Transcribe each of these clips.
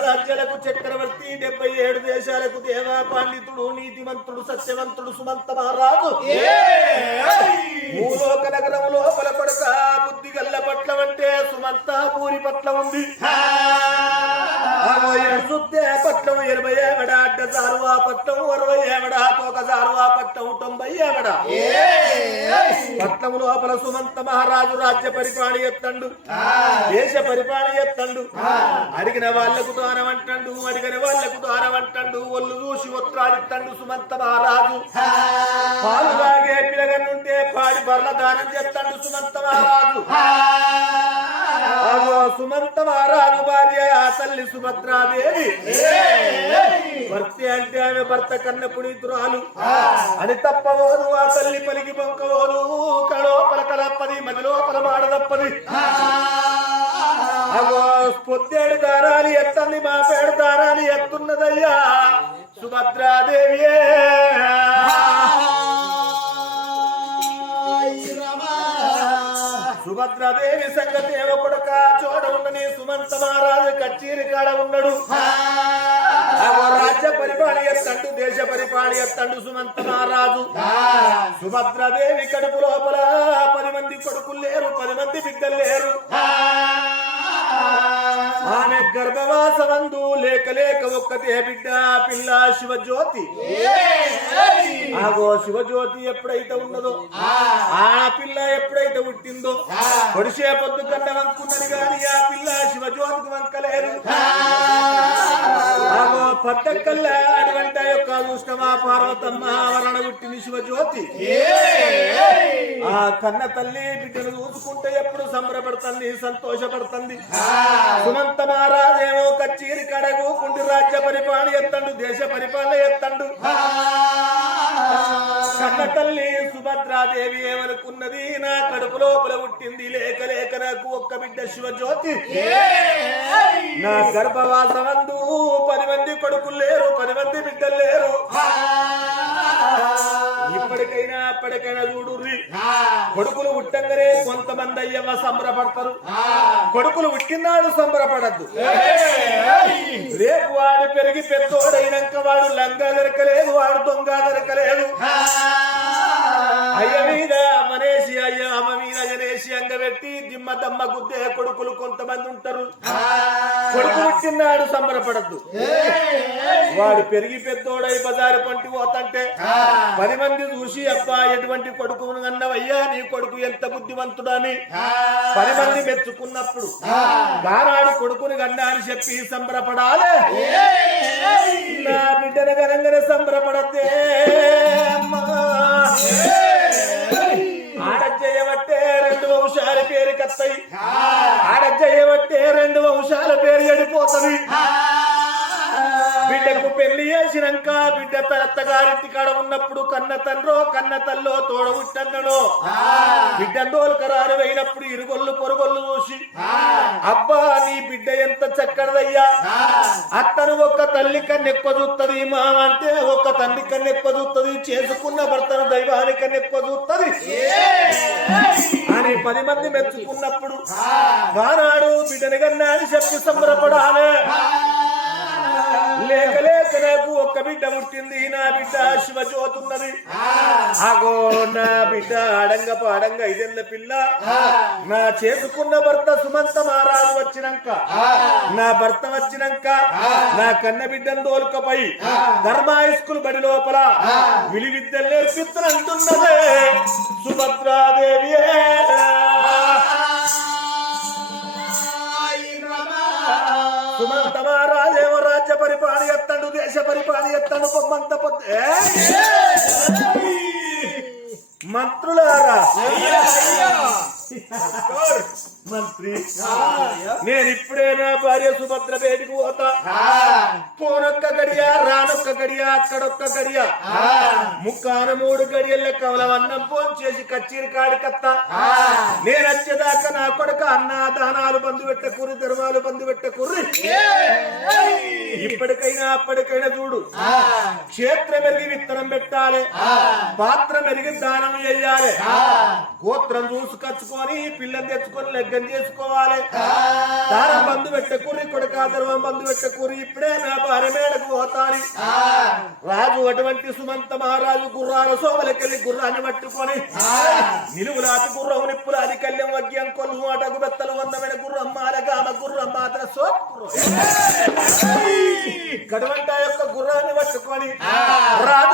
రాజ్యాలకు చక్రవర్తి డెబ్బై ఏడు దేశాలకు దేవా పండితుడు నీతిమంతుడు సత్యవంతుడు సుమంత మహారాజు. భూలోక నగరం లోపల పడక బుద్ధి గల్ల పట్ల అంటే సుమంత పూరి పట్ల ఉంది. సుత్తే ఏడు ఇరవై ఏమడ అడ్డ సారువా పట్లం అరవై ఏమడ తోక సారువా పట్లం తొంభై ఏమడ. పట్నం లోపల సుమంత మహారాజు రాజ్య పరిపాలన ఎత్తండు. దేశ పరిపాలన ఎత్తండు. అడిగిన వాళ్ళకు దానమంటండు అడిగిన వాళ్ళకు దానమంటండు ఒళ్ళు చూసి ఉత్తరాదిత్తండు సుమంత మహారాజు. పాలు తాగే పిలగనుంటే పాడి బర్ల దానం చేస్తాడు సుమంత మహారాజు. సుమంత మహారాజు భార్య ఆ తల్లి సుభద్రాదేవి. భర్త అంటే ఆమె భర్త కన్న పునీతురాలు. అని తప్పవోదు ఆ తల్లి పలికి పొంకవోదు కళో కలప్పది మది మాడదప్పది అగో పొద్దేడు దారాలు ఎత్తంది మా పేడు దారాలు ఎత్తున్నదయ్యా. సుభద్రాదేవియే. సుభద్రాదేవి సంగతి ఏమో కొడక చోట ఉండని సుమంత మహారాజు కచ్చేరి కాడ ఉన్నాడు. రాజ్య పరిపాలన ఎత్తండు దేశ పరిపాలన ఎత్తండు సుమంత మహారాజు. సుభద్రాదేవి కడుపు లోపల పది మంది కొడుకులు లేరు పది మంది బిడ్డలు లేరు. ఆమె గర్భవాసమందు లేక లేక ఒక్కతే బిడ్డ పిల్ల శివజ్యోతి. ఆగో శివజ్యోతి ఎప్పుడైతే ఉన్నదో ఆ. పిల్ల ఎప్పుడైతే పుట్టిందో పొడిసే పొద్దు కన్నా వంకున్నది గాని ఆ పిల్ల శివజ్యోతికి వంకలేదు ఆగో పట్టకల్లా అటువంటి యొక్క దుష్టమా పార్వతమ్మ వరణ పుట్టింది శివజ్యోతి. ఆ కన్న తల్లి బిడ్డను చూసుకుంటే ఎప్పుడు సంబరపడుతుంది సంతోషపడుతుంది. సుమంత మహారాజేమో కచ్చీరి కడగు కుండి రాజ్య పరిపాలన ఎత్తండు దేశ పరిపాలన ఎత్తండు. కన్న తల్లి సుభద్రాదేవి ఏమనుకున్నది? నా కడుపు లోపల పుట్టింది. లేక లేక నాకు ఒక్క బిడ్డ శివజ్యోతి. నా గర్భవాసమందు పది మంది కొడుకులు లేరు పది మంది బిడ్డలు లేరు. ఇప్పటికైనా అప్పటికైనా చూడుర్రి. కొడుకులు పుట్టంగానే కొంతమంది అయ్యవ సంబరపడతారు. కొడుకులు పుట్టినాడు సంబరపడద్దు. రేపు వాడు పెరిగి పెద్దోడైనాక వాడు లంగా దొరకలేదు వాడు దొంగ దొరకలేదు. అయ్య మీద అమ్మనేసి అయ్య అమ్మ మీద జనేసి అంగబెట్టి దిమ్మ దమ్మ గుద్దే కొడుకులు కొంతమంది ఉంటారు. కొడుకు పుట్టినాడు సంబరపడద్దు. వాడు పెరిగి పెద్దోడై బజారు పంటి పోతంటే పది మంది చూసి అబ్బా ఎటువంటి కొడుకు అన్నవయ్యా నీ కొడుకు ఎంత బుద్ధివంతుడని పది మంది మెచ్చుకున్నప్పుడు గానాడు కొడుకుని గన్నా అని చెప్పి సంబరపడాలి. నా బిడ్డను గనంగానే సంబరపడద్దే అమ్మా. చేయబట్టే రెండు వంశాల పేరు కత్తాయి. ఆడ చేయబట్టే రెండు వంశాల పేరు ఎడిపోతుంది. బిడ్డకు పెళ్ళి చేసినాక బిడ్డ తత్తగారింటి కాడ ఉన్నప్పుడు కన్న తండ్రో కన్న తల్లో తోడబుట్టన్నడో బిడ్డ డోల్కరారు అయినప్పుడు ఇరుగొల్లు పొరుగొల్లు చూసి అబ్బా నీ బిడ్డ ఎంత చక్కడదయ్యా. అత్తను ఒక్క తల్లి కన్నెక్కువ చూస్తుంది మా అంటే ఒక్క తండ్రి కన్నెక్కువ చూస్తుంది చేసుకున్న భర్తను దైవానికి కన్నెక్కువ చూస్తుంది అని పది మంది మెచ్చుకున్నప్పుడు గానాడు బిడ్డని కన్నా అని చెప్పి సంబరపడాలి లేక లేక నాకు ఒక్క బిడ్డ పుట్టింది. నా బిడ్డ శివజ్యోతున్నది. అగో నా బిడ్డ అడంగ పాడంగ ఐదెళ్ళ పిల్ల. నా చేసుకున్న భర్త సుమంత మహారాజు వచ్చినాక. నా భర్త వచ్చినాక నా కన్న బిడ్డను తోలుకపోయి ధర్మాయిస్కులు బడి లోపల విలి విద్యలు నేర్పిస్తున్నంటున్నదే. సుభద్రాదేవియే రాజ్య పరిపాలన ఎత్తండు దేశ పరిపాలన ఎత్తండు బొమ్మంత మంత్రులారా? మంత్రి. నేను ఇప్పుడే నా భార్య సుభద్ర బయటికి పోతా. పోనొక్క గడియ రానొక్క గడియ అక్కడొక్క గడియ. ముక్కాన మూడు గడియల కవలం అన్నం ఫోన్ చేసి కచ్చీరి కాడి కత్త నేను వచ్చేదాకా నా కొడుకు అన్న దానాలు బంధు పెట్ట కుర్రి ధర్మాలు బంధు పెట్ట కుర్రి ఇప్పటికైనా అప్పటికైనా చూడు. క్షేత్రం ఎరిగి విత్తనం పెట్టాలి. పాత్ర మెరిగి దానం చెయ్యాలి గోత్రం చూసుకొచ్చుకొని పిల్లని తెచ్చుకొని లగ్గం చేసుకోవాలి. దానం బంధు పెట్ట కుర్రి కొడుక ధర్మం బంధు పెట్ట కుర్రి ఇప్పుడే నా భార్య మేడకు పోతాని రాజు అటువంటి సుమంత మహారాజు గుర్రాల సోమలకెళ్ళి గుర్రాన్ని పట్టుకొని నిలువులాటి గుర్రం నిప్పుల అది కళ్యం వగ్యం కొల్లు అటకు బెత్తలు వందమైన గుర్రం మాలగామ గుర్రం మాత్ర సో గడవంట యొక్క గుర్రాన్ని పట్టుకొని రాజు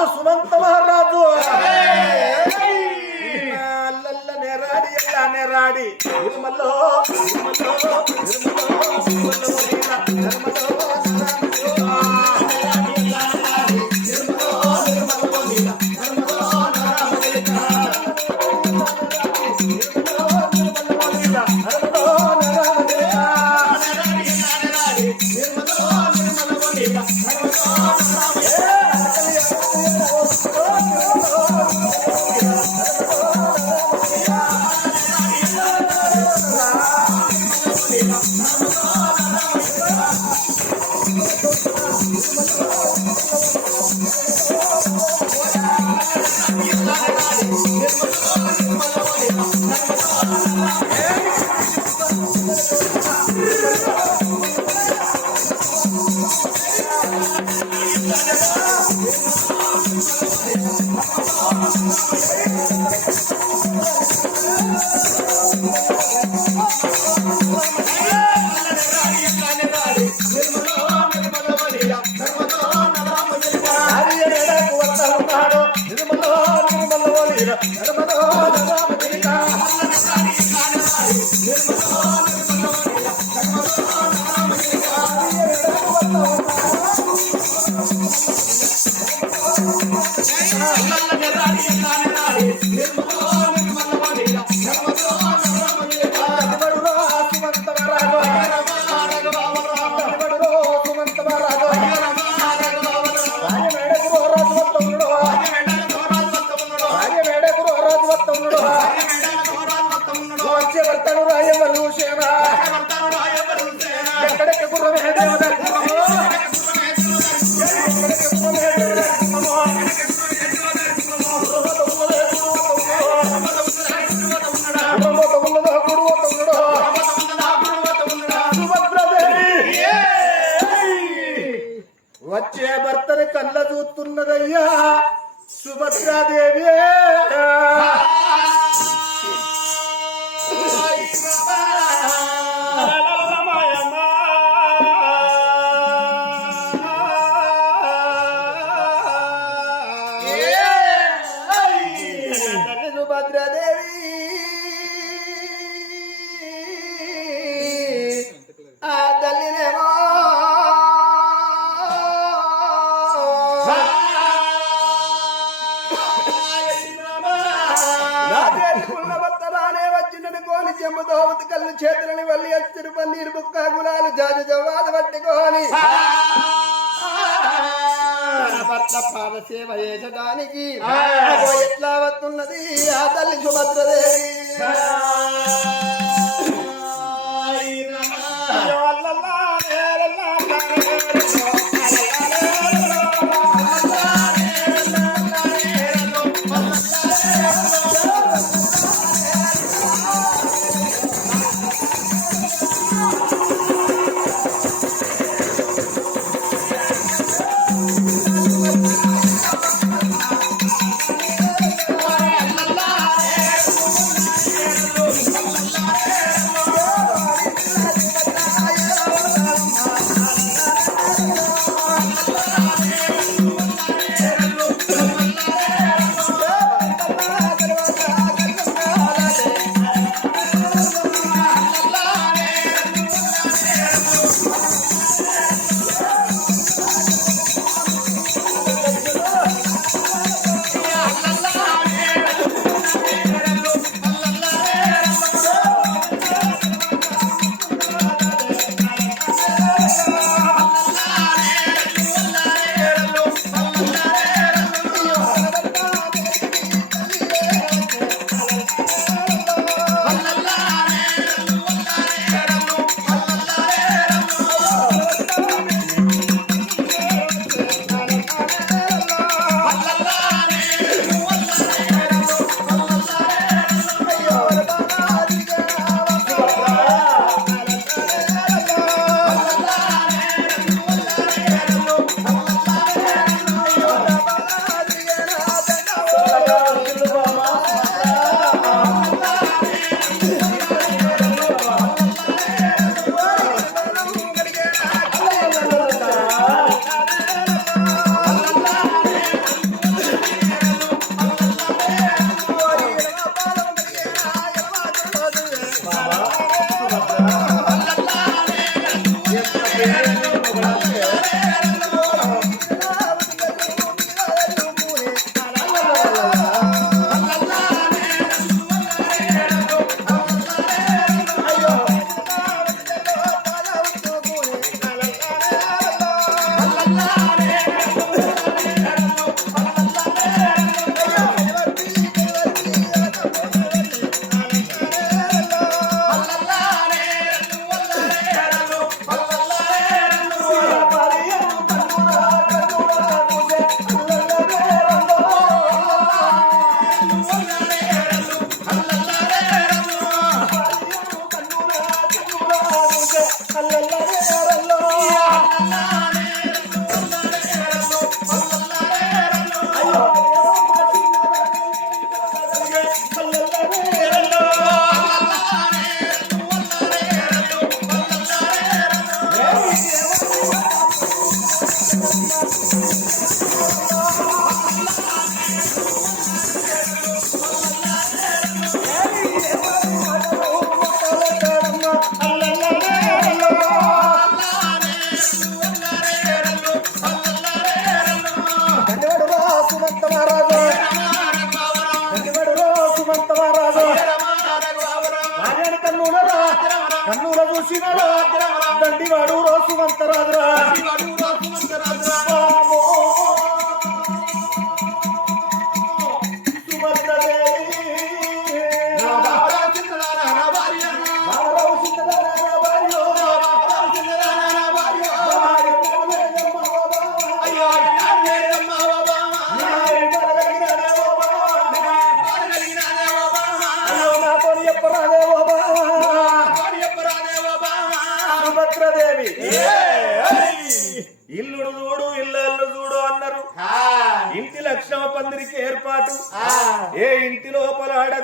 భర్తను రాయవరు సేన. ఎక్కడెక్క గుర్రమే దేవత కోని చెమ్ము ఉతకల్లు కళ్ళు చేతులని వల్లి ఎత్తురు పన్నీరు బుక్క గులాలు జాజు జవాదు పట్టుకోని భర్త పాద సేవ చేసడానికి ఎట్లా వస్తున్నది ఆ. తల్లి సుభద్రదేవి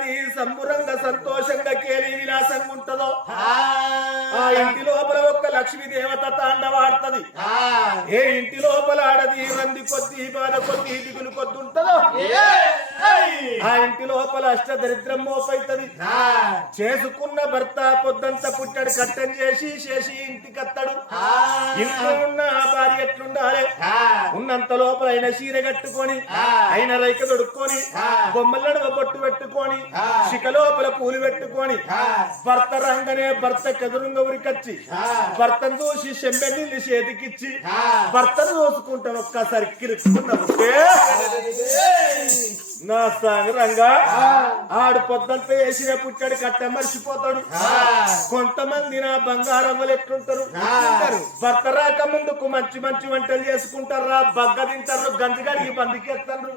ఆడది సంబురంగా సంతోషంగా కేలి విలాసంగా ఉంటదో? ఆ ఇంటి లోపల ఒక్క లక్ష్మీ దేవత తాండవాడుతుంది. ఏ ఇంటి లోపల ఆడది రంది కొద్ది బాధ కొద్ది దిగులు కొద్ది ఉంటదో? ఆ ఇంటి లోపల అష్ట దరిద్రం మోపైతది చేసుకున్న భర్త పొద్దంతా పుట్టడు కట్టం చేసి చేసి ఇంటికి అత్తడు ఇంట్లో ఉన్న ఆ భార్య ఎట్లుండాలి? ఉన్నంత లోపల అయిన చీర కట్టుకొని అయిన రైక దొడుక్కొని బొమ్మలను బొట్టు పెట్టుకొని శిఖ లోపల పూలు పెట్టుకొని భర్త రంగనే భర్త కదురుంగ ఉరికచ్చి భర్తను చూసి చెంబెళ్ళి చేతికిచ్చి భర్తను చూసుకుంటే ఒక్కసారి కిరుక్కున్నప్పుడే నా సంగరంగా ఆడు పొద్దంతా వేసిన పుట్టాడు కట్ట మర్చిపోతాడు. కొంతమంది నా బంగారం వాళ్ళు ఎట్లుంటారు? భర్త రాక ముందుకు మంచి మంచి వంటలు చేసుకుంటారా? బగ్గ తింటారు గంజి కడిగి బందికేస్తారు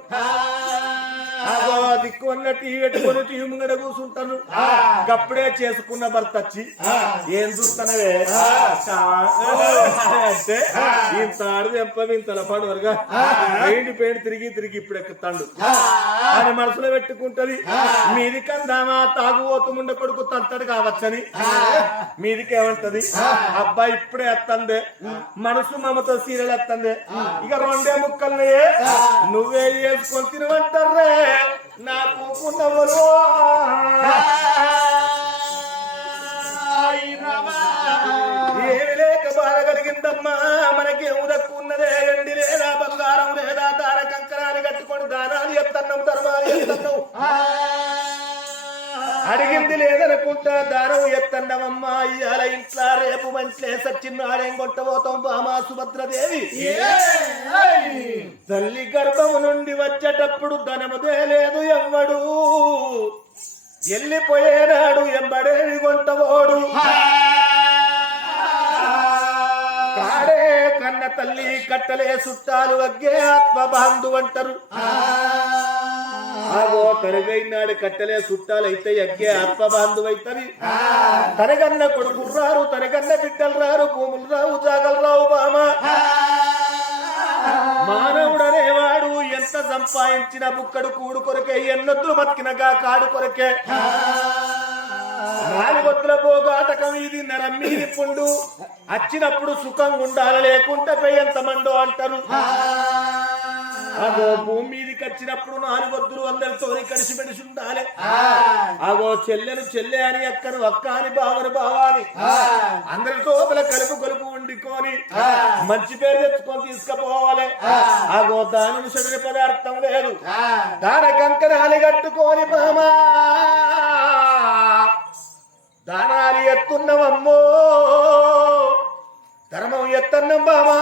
దిక్కు అన్న టీవీ పెట్టుకొని టీవీ ముంగడ కూర్చుంటాను గప్పుడే చేసుకున్న భర్త వచ్చి ఏం చూస్తానవే అంటే ఇంత ఆడది ఎంప ఇంతల పండుగగా పెయింట్ పెయింట్ తిరిగి తిరిగి ఇప్పుడు ఎక్కుతాడు. అని మనసులో పెట్టుకుంటది మీది కందామా తాగుబోతుముండ కొడుకు తంతడు కావచ్చని మీదికి ఏమంటది అబ్బాయి ఇప్పుడే ఎత్తందే మనసు మమతో సీరియల్ ఎత్తందే ఇక రెండే ముక్కల్ని నువ్వే చేసుకొని తినవంటారే నాకు లేక బాధ మనకేం తక్కువ ఎండి లేదా బంగారం లేదా దార కంకరాలు కట్టుకొని దానాలు ఎత్తన్నాం ధర్మాలు ఎత్తన్నావు. అడిగింది లేదనుకుంటా దారం ఎత్తన్నమమ్మా ఇవాళ ఇంట్లో రేపు మంచిలే సచ్చిన్నాడేం కొట్టబోతాం బామా సుభద్రదేవి తల్లి గర్భము నుండి వచ్చేటప్పుడు ధనముదే లేదు ఎవ్వడు. ఎల్లిపోయేనాడు ఎంబడేవి కొంటవోడు. తల్లి కట్టలే చుట్టాలు అగ్గే ఆత్మ బాంధు అంటారు ఆగో తనగైనాడు కట్టలే సుట్టాలు అయితే అగ్గే ఆత్మ బాంధు అవుతుంది తనగన్న కొడుకులు రారు తనగన్న బిడ్డలు రారు భూములు రావు జాగలు రావు బామ మానవుడనేవాడు ఎంత సంపాదించిన బుక్కడు కూడు కొరకే ఎన్నొద్దులు బతికినగా కాడు కొరకే. పోగాటకం ఇది నరమ్మీది పుండు. వచ్చినప్పుడు సుఖం ఉండాలి లేకుంటే పెయ్యంత మండో అంటారు. అగో భూమి మీదకి వచ్చినప్పుడు నాలుగొద్దులు అందరితో కలిసి మెలిసి ఉండాలి. అగో చెల్లెను చెల్లె అని అక్కను అక్క అని బావని బావ అని అందరితో కలుపు కలుపు వండుకొని మంచి పేరు తెచ్చుకొని తీసుకుపోవాలి. అగో దాని సగరి పదార్థం లేదు. దాన కంకణాలు కట్టుకొని మామా దానాలు ఎత్తున్నవమ్మో. ధర్మం ఎత్తన్నం బామా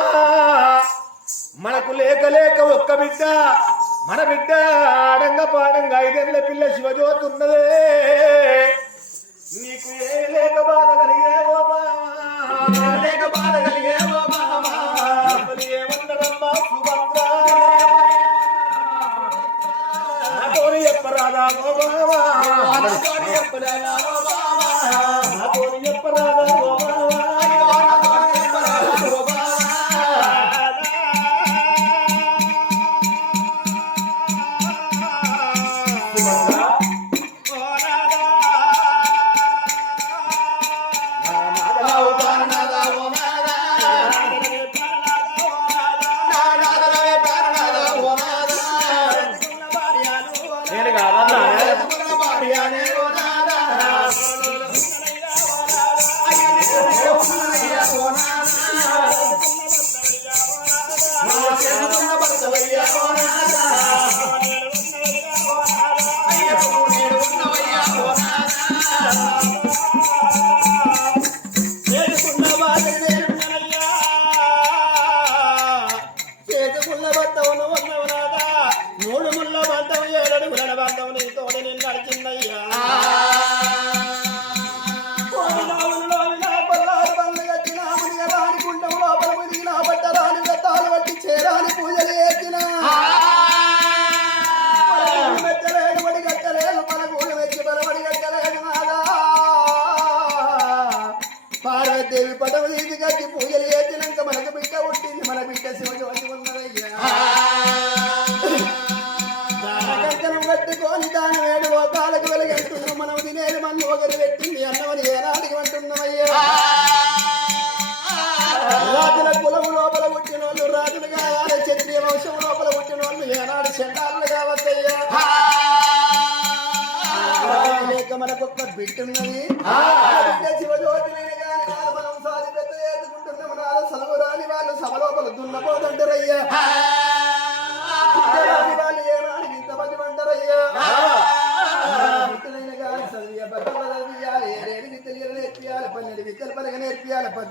మనకు లేక లేక ఒక్క బిడ్డ మన బిడ్డ ఆడంగా పాడంగా ఐదేళ్ళ పిల్ల శివజ్యోతి ఉన్నదే నీకు ఏ లేక బాధ కలిగేవో లేక బాధ కలిగేవో బామా అసలు సుభద్ర. నాతోని చెప్పరాదా ఓ బామా నాతోని చెప్పరాదా ఓ బామా నాతోని చెప్పరాదా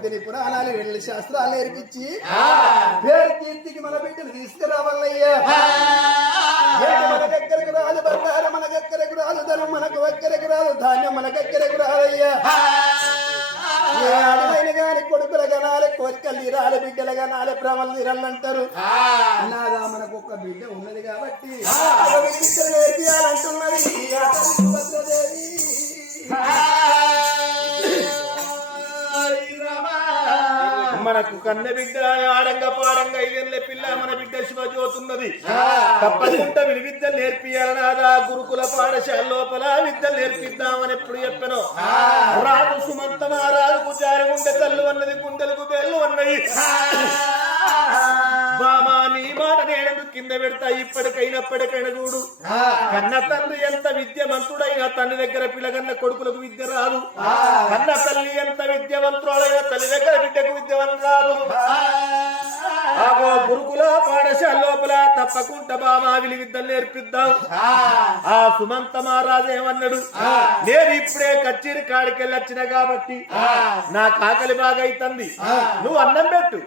పద్దెనిమిది పురాణాలు వెళ్ళి శాస్త్రాలు నేర్పించి పేరు కీర్తికి మన బిడ్డలు తీసుకురావాలయ్యా. మన దగ్గరకు రాదు బంగారం మన దగ్గరకు రాదు ధనం మనకు దగ్గరకు రాదు ధాన్యం మన దగ్గరకు రాదయ్యా. గాని కొడుకుల గనాలి కోరికలు తీరాలి బిడ్డల గనాలి భ్రమలు తీరాలి అంటారు. నాదా మనకు ఒక బిడ్డ ఉన్నది కాబట్టి ఒక మనకు కన్న బిడ్డ ఆడంగా పాడంగా ఐదేళ్ళ పిల్ల మన బిడ్డ శివజ్యోతున్నది. తప్పకుండా విని విద్యలు నేర్పియాలనాదా గురుకుల పాఠశాల లోపల విద్యలు నేర్పిద్దామని ఎప్పుడు చెప్పాను. రాజు సుమంత రాజుకు జారి గుండె తల్లు అన్నది గుండెలకు బెల్లు అన్నది. బామా నీ మాట నేనెందుకు కింద పెడతా? ఇప్పటికైనప్పటికైనా చూడు. కన్న తండ్రి ఎంత విద్యవంతుడైనా తండ్రి దగ్గర పిల్లగన్న కొడుకులకు విద్య రాదు. కన్న తల్లి ఎంత విద్యవంతుడైనా తల్లి దగ్గర బిడ్డకు విద్యవనం రాదు. ఆగో గురుకుల పాఠశాల లోపల తప్పకుండా బామా విలి విద్యలు నేర్పిద్దాం. ఆ. సుమంత మహారాజు ఏమన్నాడు? నేను ఇప్పుడే కచ్చేరి కాడికెళ్ళి వచ్చిన కాబట్టి నా కాకలి బాగా అవుతుంది నువ్వు అన్నం పెట్టు.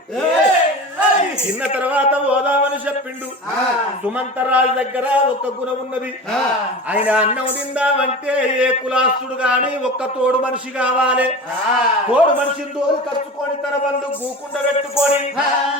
తిన్న తర్వాత ఓదామని చెప్పిండు. సుమంతరాజు దగ్గర ఒక్క గుణం ఉన్నది. ఆయన అన్నం తిందామంటే ఏ కులాస్తుడు గాని ఒక్క తోడు మనిషి కావాలి. తోడు మనిషిని తోడు కచ్చుకొని తన బంధు గూకుండా పెట్టుకొని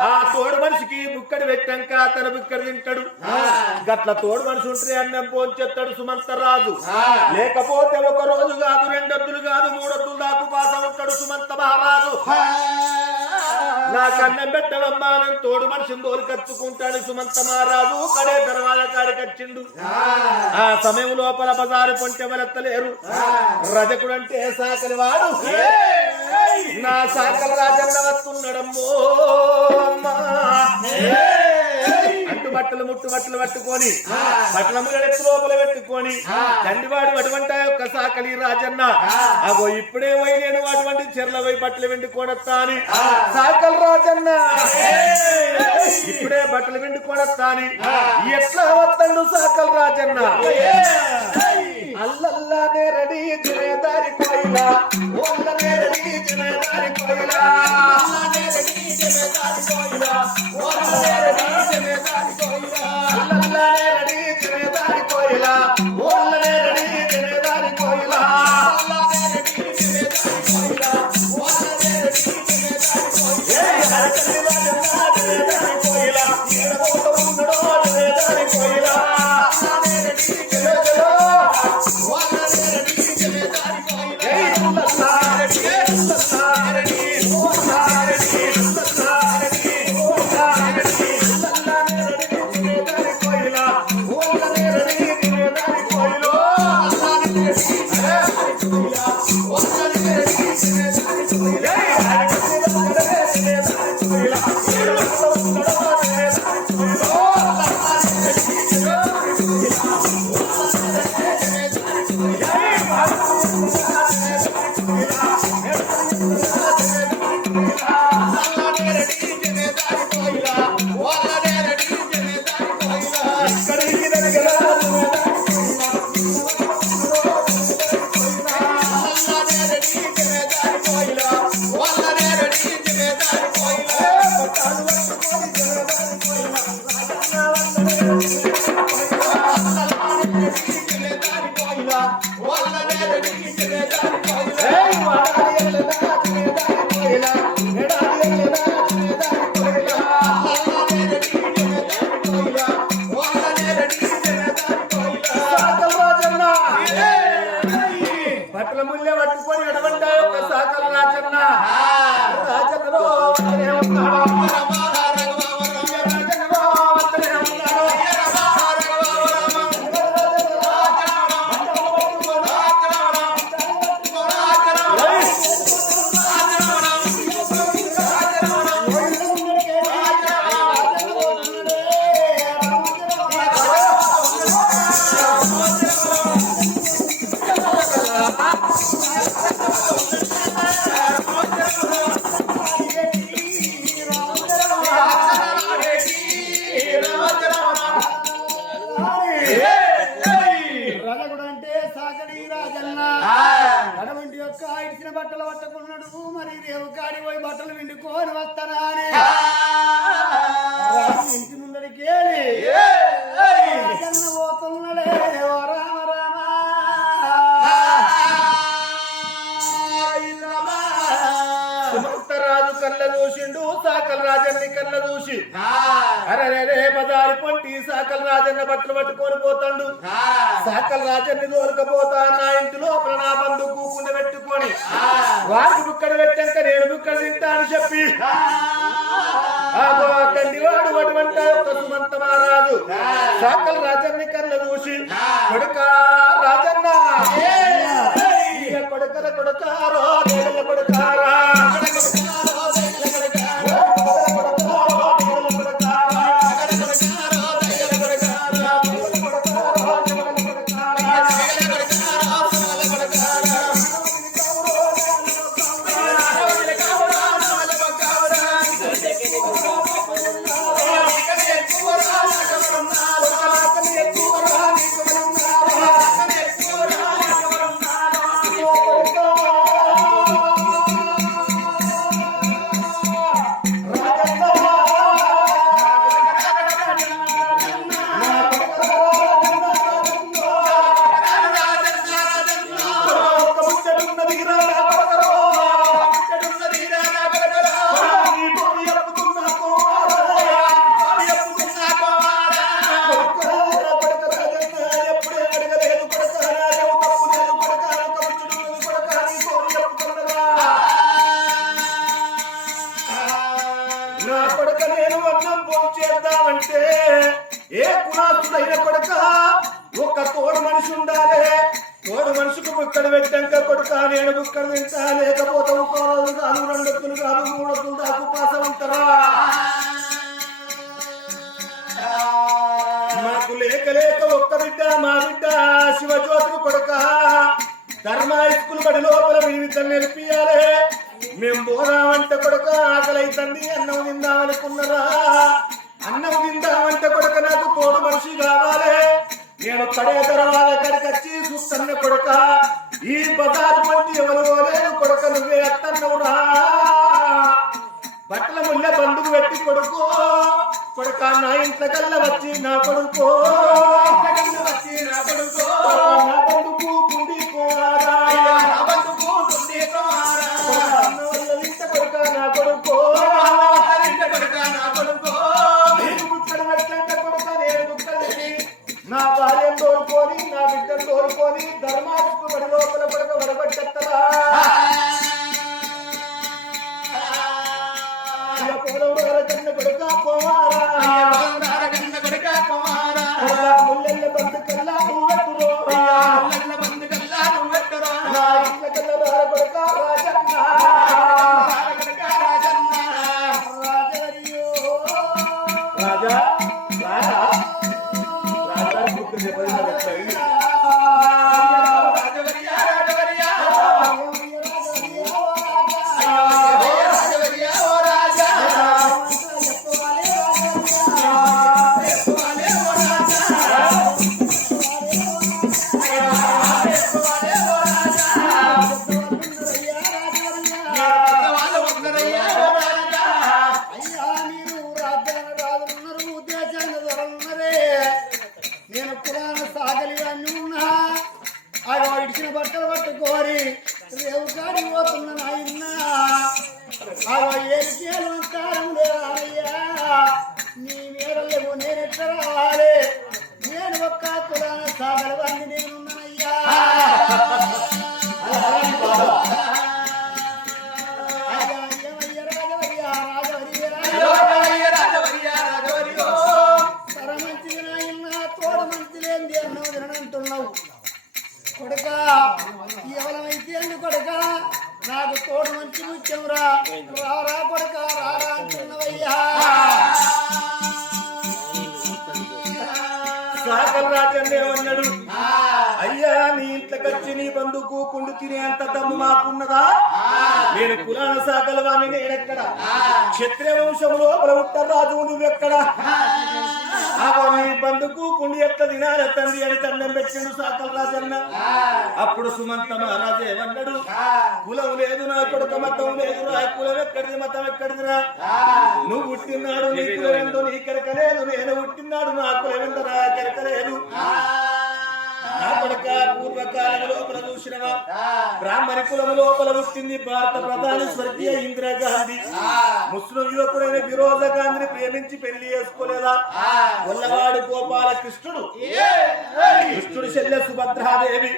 ఆ తోడు మనిషికి బుక్కడి పెట్టాక తన బుక్కడి తింటాడు. గట్ల తోడు మనిషి ఉంటే అన్నం పోంచెత్తాడు సుమంతరాజు లేకపోతే ఒక రోజు కాదు రెండొద్దులు కాదు మూడొద్దులు దాకు పాస ఉంటాడు సుమంత మహారాజు. నాకు అన్నం పెట్టవమ్మా నేను తోడు మనిషిని తోలు కచ్చుకుంటాడు సుమంత మహారాజు. కడే దర్వాజ కాడికొచ్చిండు ఆ. సమయం లోపల బజారు పొంటె వలెత్తలేరు. రజకుడు అంటే సాకలి వాడు నా సాకల రాజన్న వస్తున్నాడమ్మో. అమ్మా. బట్టలు ముట్టు బట్టలు పట్టుకొని బట్టల ముళ్ళెత్తు లోపల పెట్టుకొని దండివాడు అటువంటి యొక్క సాకలి రాజన్న. అగో ఇప్పుడే పోయి నేను అటువంటి చెర్ల పోయి బట్టలు వెండుకోనొస్తా అని. సాకలి రాజన్న. ఇప్పుడే బట్టలు వెండుకోనొస్తా అని. ఎట్లా వస్తాడు సాకలి రాజన్న? అల్లల్లానే రెడీ జనేదారి కోయిలా ఓల్లనే రెడీ జనేదారి కోయిలా అల్లనే రెడీ జనేదారి కోయిలా ఓల్లనే రెడీ జనేదారి కోయిలా అల్లల్లానే రెడీ జనేదారి కోయిలా ఓల్లనే రెడీ జనేదారి కోయిలా అల్లనే రెడీ జనేదారి కోయిలా ఓల్లనే రెడీ జనేదారి కోయిలా ఏ హరకలి రాజన్నా జనేదారి కోయిలా ఏడబోత బట్టలు పట్టుకొని పోతాడు. సకల రాజన్ని దోరకపోతా నా ఇంటిలో నా బంధు కూకుండా పెట్టుకొని వారికి బుక్కడ పెట్టాక నేను బుక్కడ తింటా అని చెప్పి తండ్రి వాడు అటువంటి ఒక సుమంత రాజన్ని కళ్ళ చూసి కొడుక రాజన్న కొడుకర కొడుకారో కొడుకారా? వాళ్ళ కడికి వచ్చి చూస్తున్న కొడుక. ఈ బజారు పండి ఎవరు లేదు కొడుక నువ్వే ఎత్తన్నవురా బట్టల ముళ్ళ బంధువు పెట్టి కొడుకు. కొడుక నా ఇంట్లో వచ్చి నా కొడుకు. వచ్చి నా కొడుకో. నా కొడుకు కుండి పోరా Raja. నీ బంధుకు కుండు తినే అంత దమ్ము మాకున్నదా? నేను పురాణ సాకల వాణ్ణి నేనెక్కడ? క్షత్రియ ఉంటారు రాజు నువ్వెక్కడ? బంధుకు కుండి ఎట్ల తినాలి తండ్రి అని దండం పెట్టిండు సాకల రాజన్న. అప్పుడు సుమంత మహారాజు ఏమన్నాడు? కులం లేదు నా కొడుక మతం లేదు నా కులం ఎక్కడిది మతం ఎక్కడిదిరా? నువ్వు పుట్టినాడు నీ కులం ఎంతో నీ కెరక లేదు నేను పుట్టినాడు నా కులం ఎంతో నా కెరక లేదు. నా కొడుక పూర్వకాలం లోపల చూసినవా బ్రాహ్మణ కులం లోపల పుట్టింది భారత ప్రధాని స్వర్గీయ ఇందిరాగాంధీ ముస్లిం యువకుడైన ఫిరోజ గాంధీని ప్రేమించి పెళ్ళి చేసుకోలేదా? గొల్లవాడు గోపాల కృష్ణుడు కృష్ణుడు చెల్లె సుభద్రాదేవి.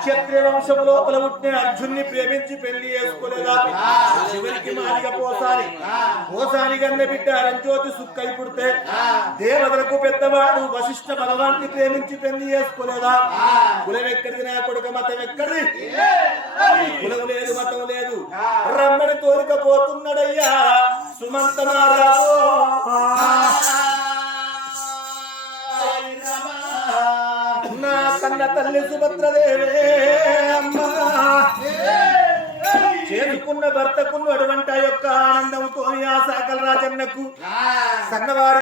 క్షత్రియ వంశం లోపల పుట్టిన అర్జున్ని ప్రేమించి పెళ్ళి చేసుకోలేదా? చివరికి మాదిగ పోసాని పోసాని గన్న బిడ్డ అరంజ్యోతి సుక్కై పుడితే దేవతలకు పెద్దవాడు వశిష్ఠ భగవాన్ని ప్రేమించి పెళ్ళి చేసుకోలేదా? కులం ఎక్కడిది నా కొడుక మతం ఎక్కడిది? కులం లేదు మతం లేదు రమ్మని తోలుకపోతున్నాడయ్యా సుమంత మహారాజు నా కన్న తల్లి సుభద్రదేవే అమ్మా. చేసుకున్న భర్తకున్న అటువంటి యొక్క ఆనందంతో ఆ సాకల రాజన్నకు సన్నవారి